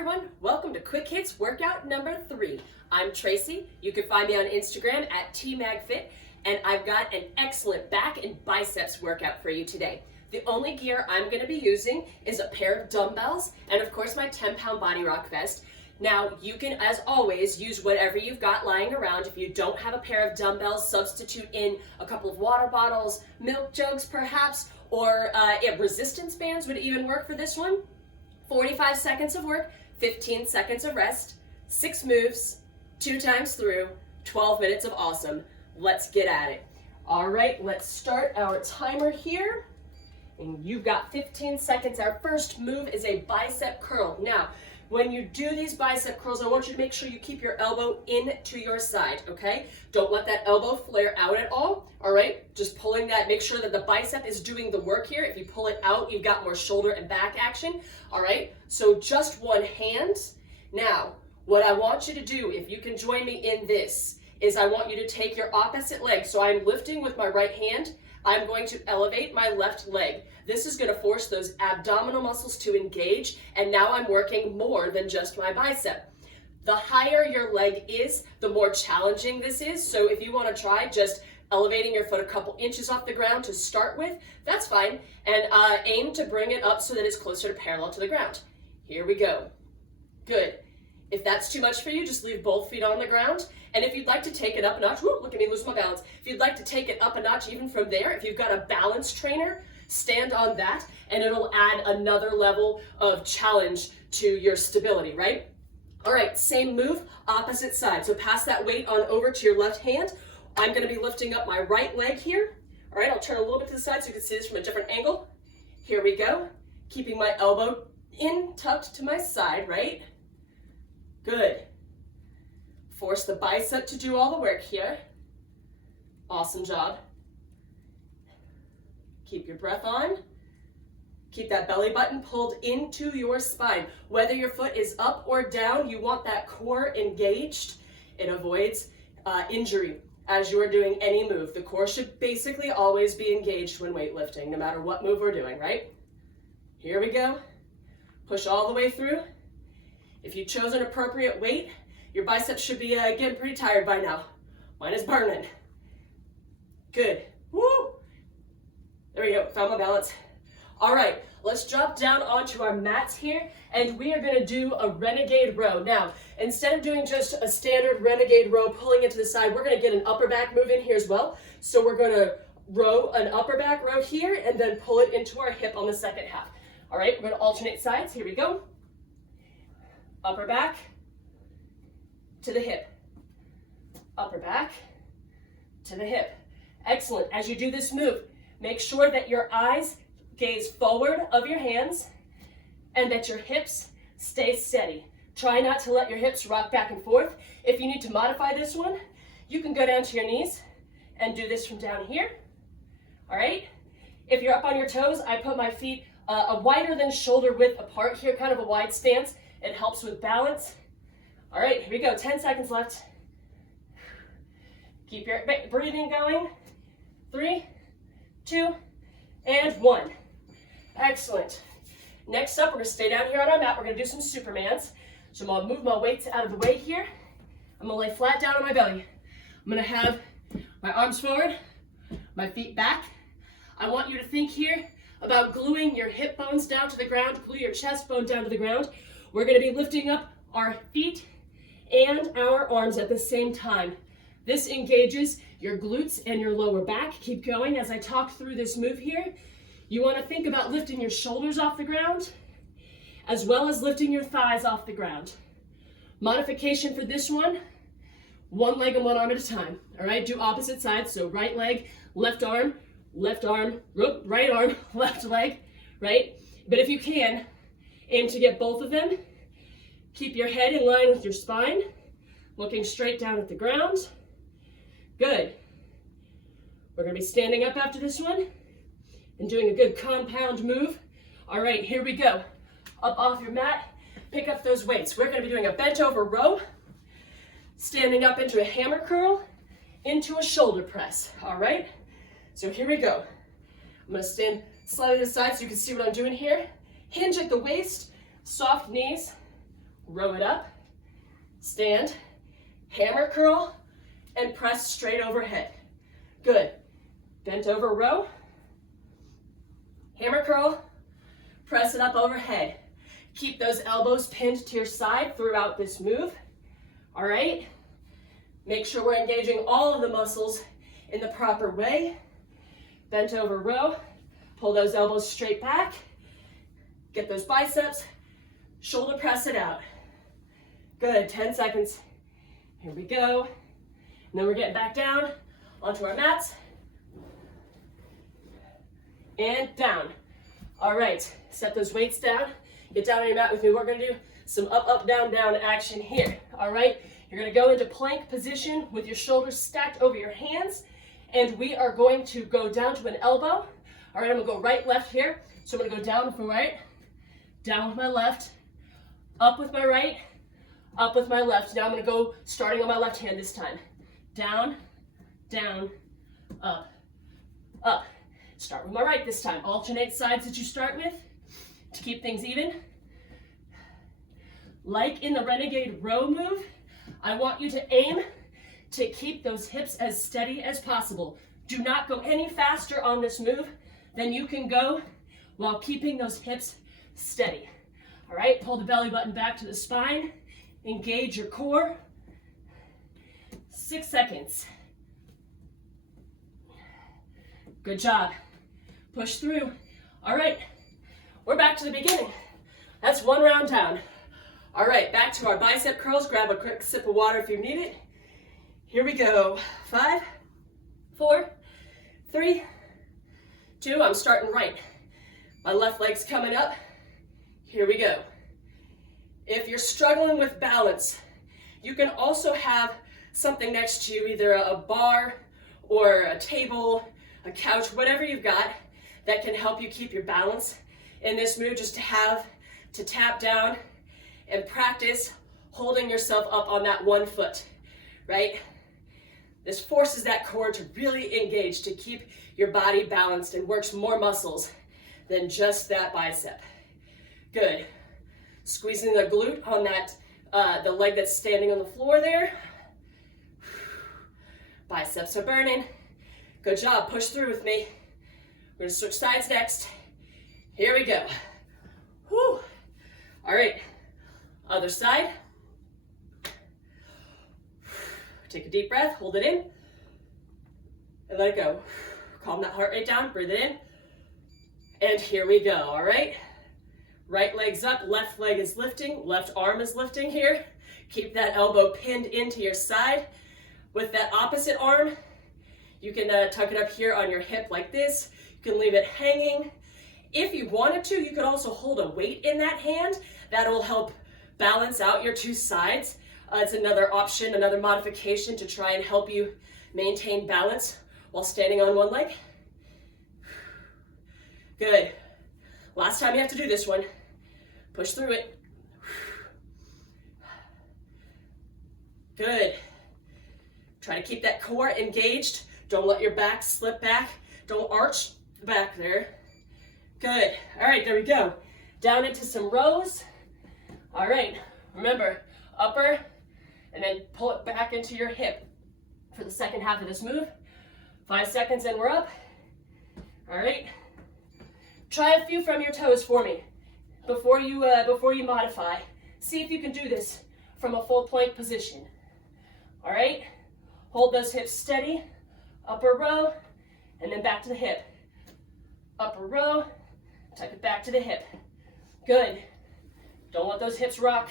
everyone, welcome to Quick Hits workout number 3. I'm Tracy. You can find me on Instagram at tmagfit, and I've got an excellent back and biceps workout for you today. The only gear I'm going to be using is a pair of dumbbells and of course my 10-pound body rock vest. Now you can, as always, use whatever you've got lying around. If you don't have a pair of dumbbells, substitute in a couple of water bottles, milk jugs perhaps, or resistance bands would even work for this one. 45 seconds of work, 15 seconds of rest, 6 moves, 2 times through, 12 minutes of awesome. Let's get at it. All right, let's start our timer here. And you've got 15 seconds. Our first move is a bicep curl. Now, when you do these bicep curls, I want you to make sure you keep your elbow in to your side, okay? Don't let that elbow flare out at all right? Just pulling that, make sure that the bicep is doing the work here. If you pull it out, you've got more shoulder and back action, all right? So just one hand. Now, what I want you to do, if you can join me in this, is I want you to take your opposite leg. So I'm lifting with my right hand. I'm going to elevate my left leg. This is going to force those abdominal muscles to engage, and now I'm working more than just my bicep. The higher your leg is, the more challenging this is. So if you want to try just elevating your foot a couple inches off the ground to start with, that's fine. And aim to bring it up so that it's closer to parallel to the ground. Here we go. Good. If that's too much for you, just leave both feet on the ground. And if you'd like to take it up a notch, whoop, look at me lose my balance. If you'd like to take it up a notch even from there, if you've got a balance trainer, stand on that and it'll add another level of challenge to your stability, right? All right, same move, opposite side. So pass that weight on over to your left hand. I'm gonna be lifting up my right leg here. All right, I'll turn a little bit to the side so you can see this from a different angle. Here we go. Keeping my elbow in, tucked to my side, right? Good. Force the bicep to do all the work here. Awesome job. Keep your breath on. Keep that belly button pulled into your spine. Whether your foot is up or down, you want that core engaged. It avoids injury as you are doing any move. The core should basically always be engaged when weightlifting, no matter what move we're doing, right? Here we go. Push all the way through. If you chose an appropriate weight, your biceps should be getting pretty tired by now. Mine is burning. Good. Woo! There we go, found my balance. All right, let's drop down onto our mats here, and we are gonna do a renegade row. Now, instead of doing just a standard renegade row, pulling it to the side, we're gonna get an upper back move in here as well. So we're gonna row an upper back row here, and then pull it into our hip on the second half. All right, we're gonna alternate sides, here we go. Upper back to the hip, upper back to the hip. Excellent. As you do this move, make sure that your eyes gaze forward of your hands and that your hips stay steady. Try not to let your hips rock back and forth. If you need to modify this one, you can go down to your knees and do this from down here. All right? If you're up on your toes, I put my feet a wider than shoulder width apart here, kind of a wide stance. It helps with balance. All right, here we go, 10 seconds left. Keep your breathing going. 3, 2, and 1. Excellent. Next up, we're gonna stay down here on our mat. We're gonna do some Supermans. So I'm gonna move my weights out of the way here. I'm gonna lay flat down on my belly. I'm gonna have my arms forward, my feet back. I want you to think here about gluing your hip bones down to the ground, glue your chest bone down to the ground. We're gonna be lifting up our feet and our arms at the same time. This engages your glutes and your lower back. Keep going as I talk through this move here. You want to think about lifting your shoulders off the ground, as well as lifting your thighs off the ground. Modification for this one leg and one arm at a time. All right, do opposite sides. So right leg, right arm, left leg, right? But if you can, aim to get both of them. Keep your head in line with your spine, looking straight down at the ground. Good. We're gonna be standing up after this one and doing a good compound move. All right, here we go. Up off your mat, pick up those weights. We're gonna be doing a bent over row, standing up into a hammer curl, into a shoulder press, all right? So here we go. I'm gonna stand slightly to the side so you can see what I'm doing here. Hinge at the waist, soft knees, row it up, stand, hammer curl, and press straight overhead. Good. Bent over row, hammer curl, press it up overhead. Keep those elbows pinned to your side throughout this move. All right? Make sure we're engaging all of the muscles in the proper way. Bent over row, pull those elbows straight back, get those biceps, shoulder press it out. Good, 10 seconds. Here we go. And then we're getting back down onto our mats. And down. All right, set those weights down. Get down on your mat with me. We're gonna do some up, up, down, down action here. All right, you're gonna go into plank position with your shoulders stacked over your hands. And we are going to go down to an elbow. All right, I'm gonna go right, left here. So I'm gonna go down with my right, down with my left, up with my right, up with my left. Now I'm gonna go starting on my left hand this time. Down, down, up, up. Start with my right this time. Alternate sides that you start with to keep things even. Like in the Renegade row move, I want you to aim to keep those hips as steady as possible. Do not go any faster on this move than you can go while keeping those hips steady. All right, pull the belly button back to the spine. Engage your core. 6 seconds. Good job. Push through. All right, we're back to the beginning. That's one round down. All right, back to our bicep curls. Grab a quick sip of water if you need it. Here we go. 5, 4, 3, 2. I'm starting right. My left leg's coming up. Here we go. If you're struggling with balance, you can also have something next to you, either a bar or a table, a couch, whatever you've got that can help you keep your balance in this move, just to have to tap down and practice holding yourself up on that one foot, right? This forces that core to really engage, to keep your body balanced, and works more muscles than just that bicep. Good. Squeezing the glute on that, the leg that's standing on the floor there. Biceps are burning. Good job, push through with me. We're gonna switch sides next. Here we go. Whew. All right, other side. Take a deep breath, hold it in, and let it go. Calm that heart rate down, breathe it in. And here we go, all right? Right leg's up, left leg is lifting, left arm is lifting here. Keep that elbow pinned into your side. With that opposite arm, you can tuck it up here on your hip like this. You can leave it hanging. If you wanted to, you could also hold a weight in that hand. That'll help balance out your two sides. It's another option, another modification to try and help you maintain balance while standing on one leg. Good. Last time you have to do this one. Push through it. Good. Try to keep that core engaged. Don't let your back slip back. Don't arch back there. Good. All right, there we go. Down into some rows. All right, remember, upper, and then pull it back into your hip for the second half of this move. 5 seconds and we're up. All right. Try a few from your toes for me before you modify. See if you can do this from a full plank position. All right. Hold those hips steady. Upper row, and then back to the hip. Upper row, tuck it back to the hip. Good. Don't let those hips rock.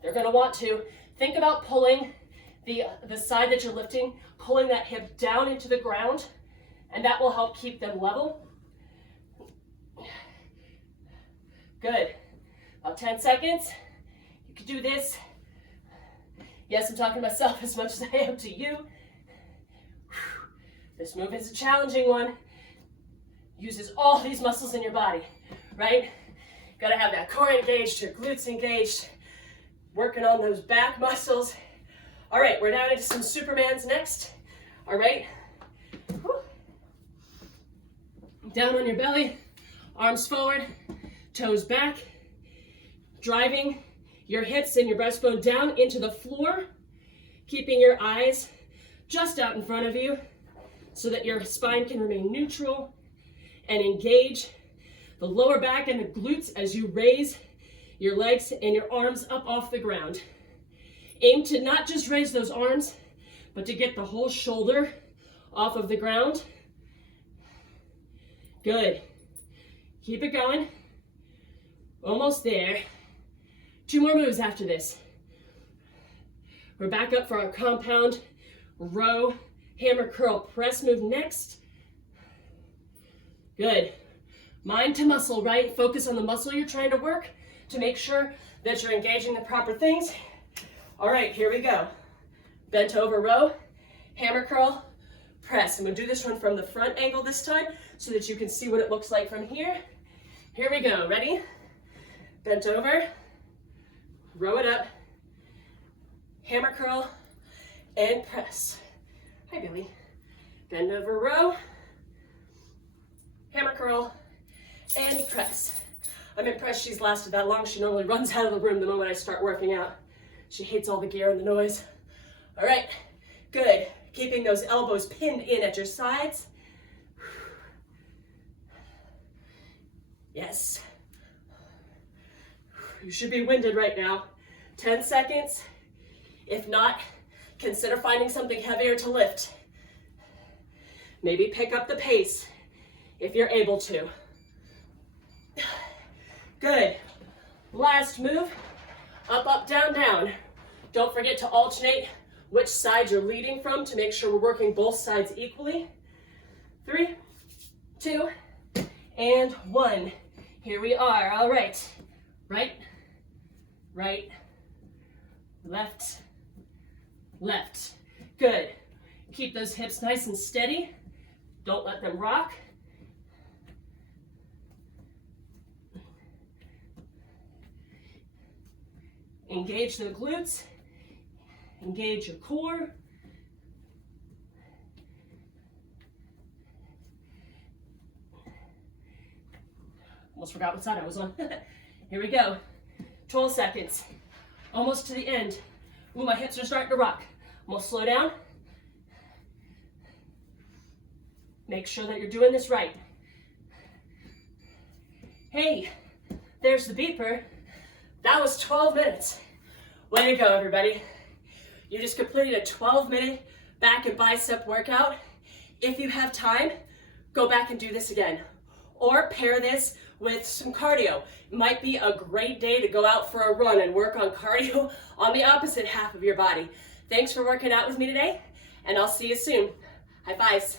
They're gonna want to. Think about pulling the side that you're lifting, pulling that hip down into the ground, and that will help keep them level. Good. About 10 seconds. You can do this. Yes, I'm talking to myself as much as I am to you. This move is a challenging one. Uses all these muscles in your body, right? Gotta have that core engaged, your glutes engaged, working on those back muscles. All right, we're down into some Supermans next. All right. Whew. Down on your belly, arms forward, toes back, driving your hips and your breastbone down into the floor, keeping your eyes just out in front of you so that your spine can remain neutral, and engage the lower back and the glutes as you raise your legs and your arms up off the ground. Aim to not just raise those arms, but to get the whole shoulder off of the ground. Good. Keep it going. Almost there. 2 more moves after this. We're back up for our compound row hammer curl press move next. Good. Mind to muscle, right? Focus on the muscle you're trying to work to make sure that you're engaging the proper things. All right, here we go. Bent over row, hammer curl, press. I'm gonna do this one from the front angle this time so that you can see what it looks like from here. Here we go, ready? Bent over, row it up, hammer curl, and press. Hi, Billy. Bend over row, hammer curl, and press. I'm impressed she's lasted that long. She normally runs out of the room the moment I start working out. She hates all the gear and the noise. All right, good. Keeping those elbows pinned in at your sides. Yes. You should be winded right now. 10 seconds. If not, consider finding something heavier to lift. Maybe pick up the pace if you're able to. Good. Last move. Up, up, down, down. Don't forget to alternate which side you're leading from to make sure we're working both sides equally. 3, 2, and 1. Here we are. All right. Right, right, left, left. Good. Keep those hips nice and steady. Don't let them rock. Engage the glutes. Engage your core. Almost forgot what side I was on. Here we go. 12 seconds. Almost to the end. Ooh, my hips are starting to rock. I'm gonna slow down. Make sure that you're doing this right. Hey, there's the beeper. That was 12 minutes. Way to go, everybody. You just completed a 12-minute back and bicep workout. If you have time, go back and do this again. Or pair this with some cardio. It might be a great day to go out for a run and work on cardio on the opposite half of your body. Thanks for working out with me today, and I'll see you soon. High fives.